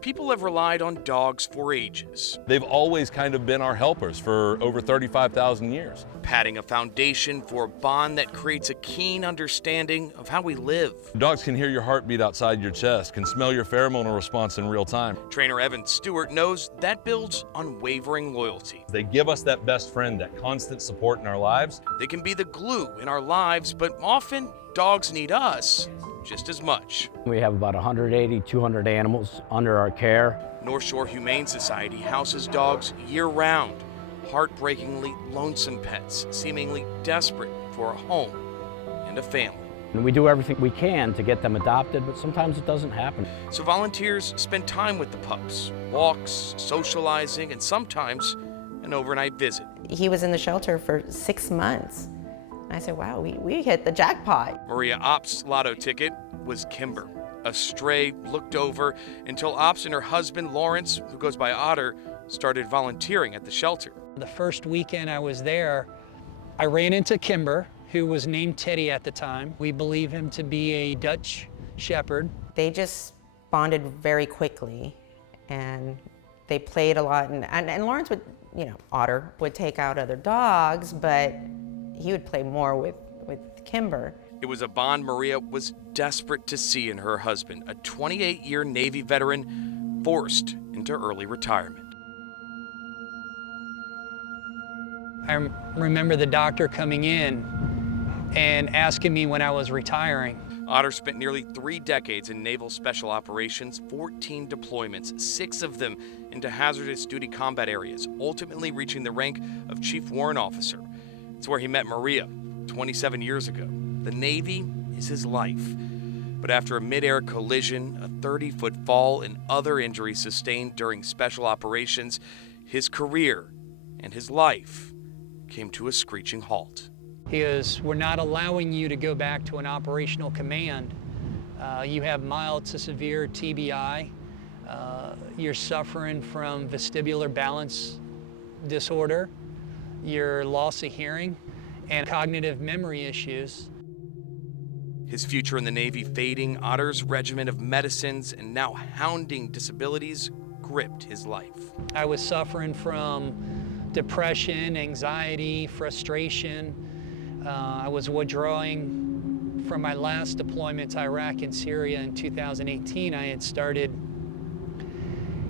people have relied on dogs for ages. They've always kind of been our helpers for over 35,000 years. Padding a foundation for a bond that creates a keen understanding of how we live. Dogs can hear your heartbeat outside your chest, can smell your pheromonal response in real time. Trainer Evan Stewart knows that builds unwavering loyalty. They give us that best friend, that constant support in our lives. They can be the glue in our lives, but often dogs need us just as much. We have about 180, 200 animals under our care. North Shore Humane Society houses dogs year-round, heartbreakingly lonesome pets, seemingly desperate for a home and a family. And we do everything we can to get them adopted, but sometimes it doesn't happen. So volunteers spend time with the pups, walks, socializing, and sometimes an overnight visit. He was in the shelter for 6 months. I said, wow, we hit the jackpot. Maria Opp's lotto ticket was Kimber, a stray looked over until Ops and her husband, Lawrence, who goes by Otter, started volunteering at the shelter. The first weekend I was there, I ran into Kimber, who was named Teddy at the time. We believe him to be a Dutch Shepherd. They just bonded very quickly, and they played a lot. And Lawrence would, Otter would take out other dogs, but he would play more with Kimber. It was a bond Maria was desperate to see in her husband, a 28-year Navy veteran forced into early retirement. I remember the doctor coming in and asking me when I was retiring. Otter spent nearly 3 decades in Naval Special Operations, 14 deployments, 6 of them into hazardous duty combat areas, ultimately reaching the rank of Chief Warrant Officer. It's where he met Maria 27 years ago. The Navy is his life. But after a mid-air collision, a 30-foot fall, and other injuries sustained during special operations, his career and his life came to a screeching halt. We're not allowing you to go back to an operational command. You have mild to severe TBI. You're suffering from vestibular balance disorder, your loss of hearing, and cognitive memory issues. His future in the Navy fading, Otter's regimen of medicines and now hounding disabilities gripped his life. I was suffering from depression, anxiety, frustration. I was withdrawing from my last deployment to Iraq and Syria in 2018. I had started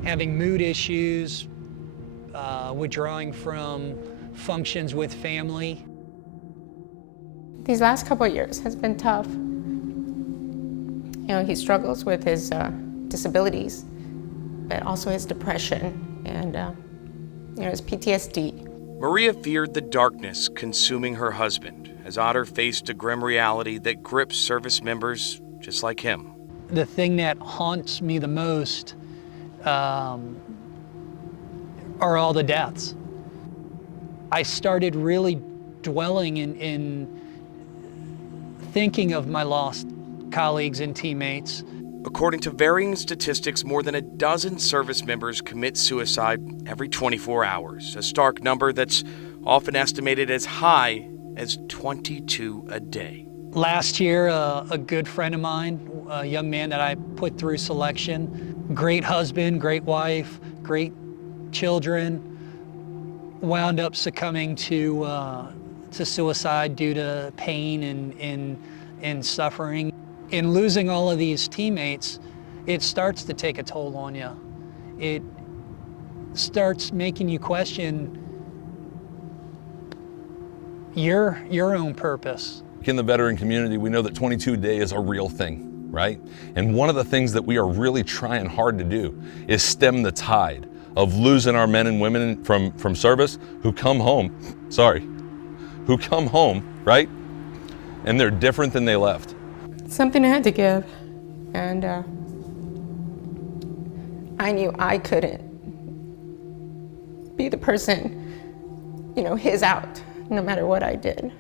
having mood issues, withdrawing from functions with family. These last couple of years has been tough. He struggles with his disabilities, but also his depression and his PTSD. Maria feared the darkness consuming her husband as Otter faced a grim reality that grips service members just like him. The thing that haunts me the most are all the deaths. I started really dwelling in thinking of my lost colleagues and teammates. According to varying statistics, more than a dozen service members commit suicide every 24 hours, a stark number that's often estimated as high as 22 a day. Last year, a good friend of mine, a young man that I put through selection, great husband, great wife, great children, wound up succumbing to suicide due to pain and suffering. In losing all of these teammates, it starts to take a toll on you. It starts making you question your own purpose. In the veteran community, we know that 22 a day is a real thing, right? And one of the things that we are really trying hard to do is stem the tide of losing our men and women from service who come home, right? And they're different than they left. Something I had to give, and I knew I couldn't be the person, his out, no matter what I did.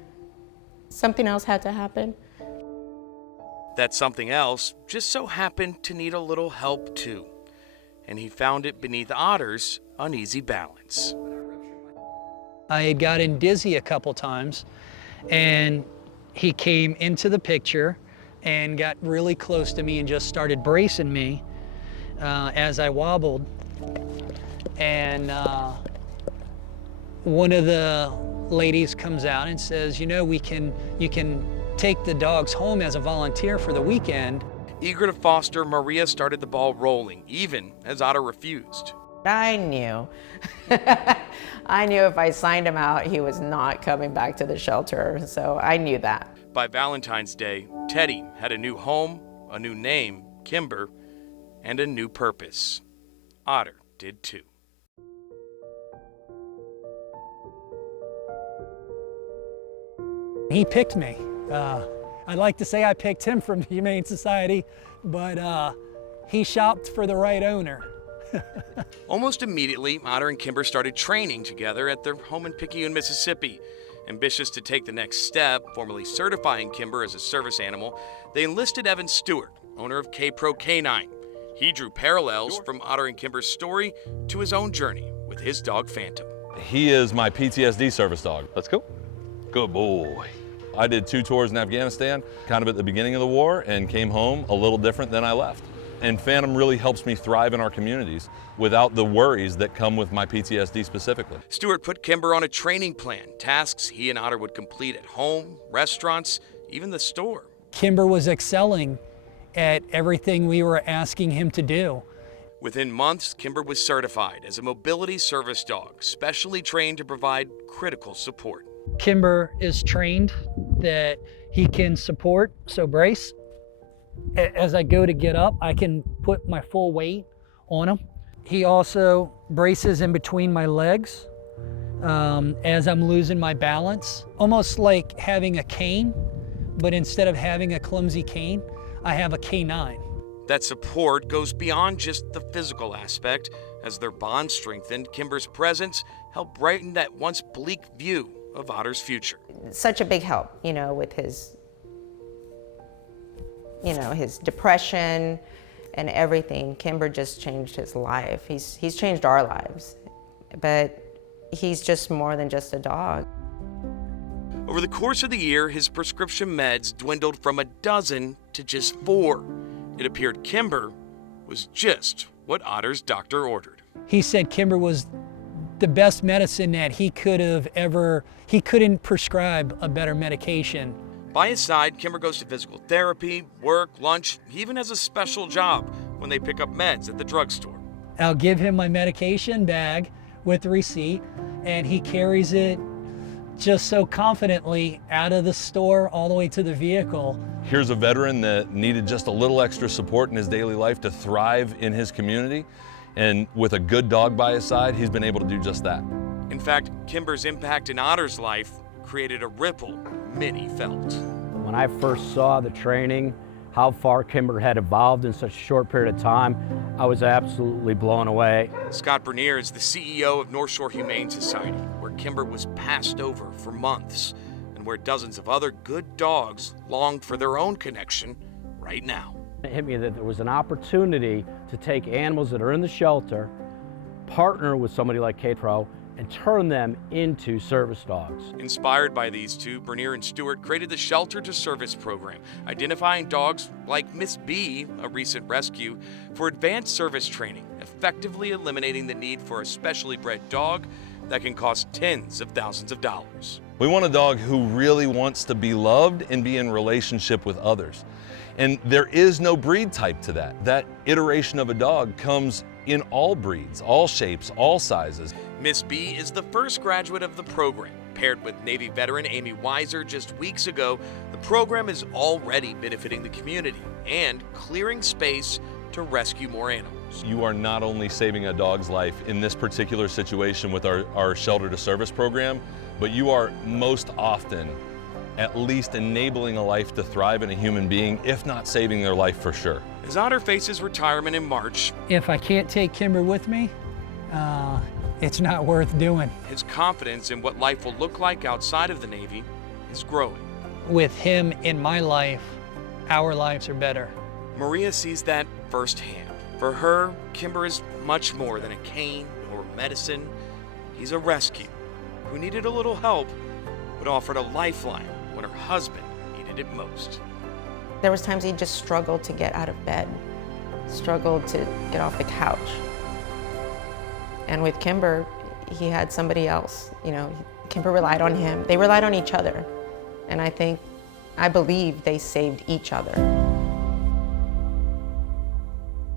Something else had to happen. That something else just so happened to need a little help too, and he found it beneath Otter's uneasy balance. I had gotten dizzy a couple times, and he came into the picture and got really close to me and just started bracing me. as I wobbled, and one of the ladies comes out and says, you know, you can take the dogs home as a volunteer for the weekend. Eager to foster, Maria started the ball rolling, even as Otter refused. I knew. I knew if I signed him out, he was not coming back to the shelter, so I knew that. By Valentine's Day, Teddy had a new home, a new name, Kimber, and a new purpose. Otter did too. He picked me. I'd like to say I picked him from the Humane Society, but he shopped for the right owner. Almost immediately, Otter and Kimber started training together at their home in Picayune, Mississippi. Ambitious to take the next step, formally certifying Kimber as a service animal, they enlisted Evan Stewart, owner of K-Pro Canine. He drew parallels from Otter and Kimber's story to his own journey with his dog Phantom. He is my PTSD service dog. Let's go. Good boy. I did 2 tours in Afghanistan, kind of at the beginning of the war, and came home a little different than I left. And Phantom really helps me thrive in our communities without the worries that come with my PTSD specifically. Stewart put Kimber on a training plan, tasks he and Otter would complete at home, restaurants, even the store. Kimber was excelling at everything we were asking him to do. Within months, Kimber was certified as a mobility service dog, specially trained to provide critical support. Kimber is trained that he can support, so brace. As I go to get up, I can put my full weight on him. He also braces in between my legs as I'm losing my balance, almost like having a cane, but instead of having a clumsy cane, I have a canine. That support goes beyond just the physical aspect. As their bond strengthened, Kimber's presence helped brighten that once bleak view of Otter's future. Such a big help, you know, with his depression and everything. Kimber just changed his life. He's changed our lives, but he's just more than just a dog. Over the course of the year, his prescription meds dwindled from a dozen to just 4. It appeared Kimber was just what Otter's doctor ordered. He said Kimber was the best medicine that he couldn't prescribe a better medication. By his side, Kimber goes to physical therapy, work, lunch. He even has a special job when they pick up meds at the drugstore. I'll give him my medication bag with the receipt, and he carries it just so confidently out of the store all the way to the vehicle. Here's a veteran that needed just a little extra support in his daily life to thrive in his community. And with a good dog by his side, he's been able to do just that. In fact, Kimber's impact in Otter's life created a ripple many felt. When I first saw the training, how far Kimber had evolved in such a short period of time, I was absolutely blown away. Scott Bernier is the CEO of North Shore Humane Society, where Kimber was passed over for months, and where dozens of other good dogs longed for their own connection right now. It hit me that there was an opportunity to take animals that are in the shelter, partner with somebody like K-Pro, and turn them into service dogs. Inspired by these two, Bernier and Stewart created the Shelter to Service program, identifying dogs like Miss B, a recent rescue, for advanced service training, effectively eliminating the need for a specially bred dog that can cost tens of thousands of dollars. We want a dog who really wants to be loved and be in relationship with others. And there is no breed type to that. That iteration of a dog comes in all breeds, all shapes, all sizes. Miss B is the first graduate of the program. Paired with Navy veteran Amy Weiser just weeks ago, the program is already benefiting the community and clearing space to rescue more animals. You are not only saving a dog's life in this particular situation with our Shelter to Service program, but you are most often at least enabling a life to thrive in a human being, if not saving their life for sure. As Otter faces retirement in March, If I can't take Kimber with me, it's not worth doing. his confidence in what life will look like outside of the Navy is growing. With him in my life, our lives are better. Maria sees that firsthand. For her, Kimber is much more than a cane or medicine. He's a rescue who needed a little help, but offered a lifeline when her husband needed it most. There was times he just struggled to get out of bed. struggled to get off the couch. And with Kimber, he had somebody else. You know, Kimber relied on him. They relied on each other. And I believe they saved each other.